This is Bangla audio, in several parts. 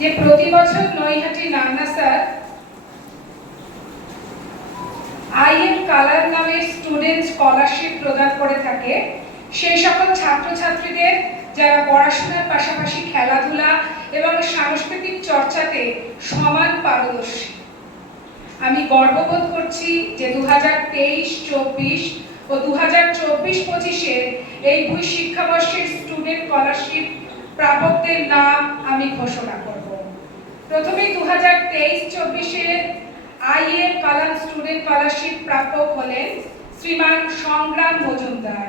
যে প্রতি বছর নৈহাটি নান্না স্যার আইএম কালার নামে স্টুডেন্ট স্কলারশিপ প্রদান করে থাকে সেই সকল ছাত্রছাত্রীদের যারা পড়াশোনার পাশাপাশি খেলাধুলা এবং সাংস্কৃতিক চর্চাতে সমান পারদর্শী। আমি গর্ববোধ করছি যে 2023-24 ও 2024-25-এর এই দুই শিক্ষাবর্ষের স্টুডেন্ট স্কলারশিপ প্রাপকদের নাম আমি ঘোষণা করব। প্রথমে 2023-24-এর আইএম কালার স্টুডেন্ট স্কলারশিপ প্রাপক হলেন শ্রীমান সংগ্রাম মজুমদার।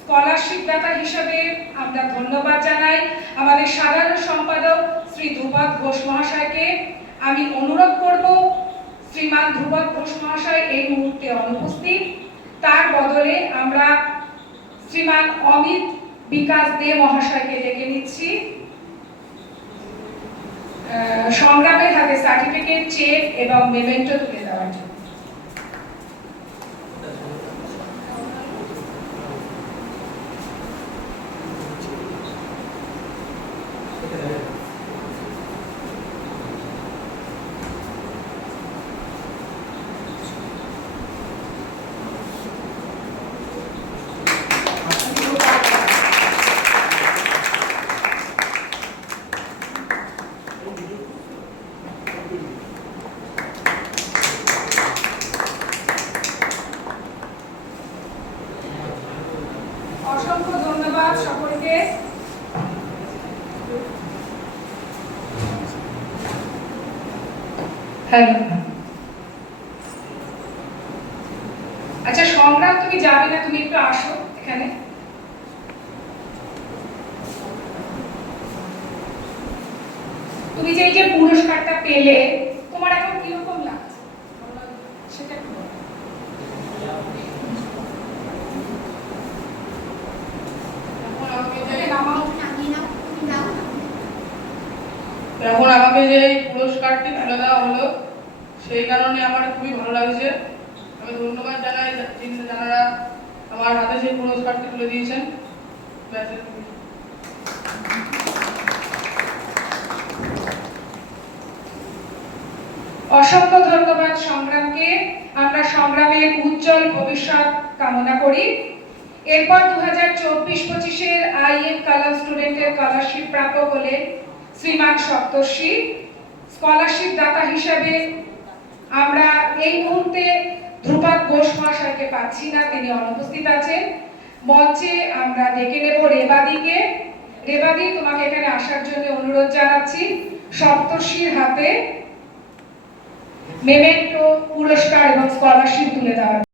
স্কলারশিপ দাতা হিসাবে আমরা ধন্যবাদ জানাই আমাদের সাধারণ সম্পাদক শ্রী ধ্রুপদ ঘোষ মহাশয়কে। আমি অনুরোধ করব শ্রীমান ধ্রুপদ ঘোষ মহাশয় এই মুহূর্তে অনুপস্থিত, তার বদলে আমরা শ্রীমান অমিত বিকাশ দে মহাশয়কে ডেকে নিচ্ছি সংগ্রামের হাতে সার্টিফিকেট, চেক এবং মেমেন্টো তুলে দেওয়ার জন্য। অসংখ্য ধন্যবাদ সকলকে। হ্যালো, আচ্ছা সংগ্রাম, তুমি যাবে না, তুমি একটু আসো এখানে। তুমি যে এই যে পুরস্কারটা পেলে, তোমার এখন কিরকম লাগছে সেটা একটু বলো। এখন আমাকে যে পুরস্কারটি তুলে দেওয়া হলো সেই কারণে আমার খুবই ভালো লাগছে। আমি ধন্যবাদ জানাই যারা আমার হাতে সেই পুরস্কারটি তুলে দিয়েছেন। অসংখ্য ধন্যবাদ সংগ্রামকে। আমরা সংগ্রামের উজ্জ্বল ভবিষ্যৎ কামনা করি। এরপর 2024-25-এর আইএম কালার স্টুডেন্টের স্কলারশিপ প্রাপক হলেন শ্রীমান সপ্তর্ষি। স্কলারশিপ দাতা হিসাবে আমরা এই মুহূর্তে ধ্রুপদ ঘোষ মহাশয়কে পাচ্ছি না, তিনি অনুপস্থিত আছেন। মঞ্চে আমরা ডেকে নেব রেবাদিকে। রেবাদি, তোমাকে এখানে আসার জন্য অনুরোধ জানাচ্ছি। সপ্তর্ষির হাতে মেমেন্টো, পুরস্কার এবং স্কলারশিপ তুলে দেওয়ার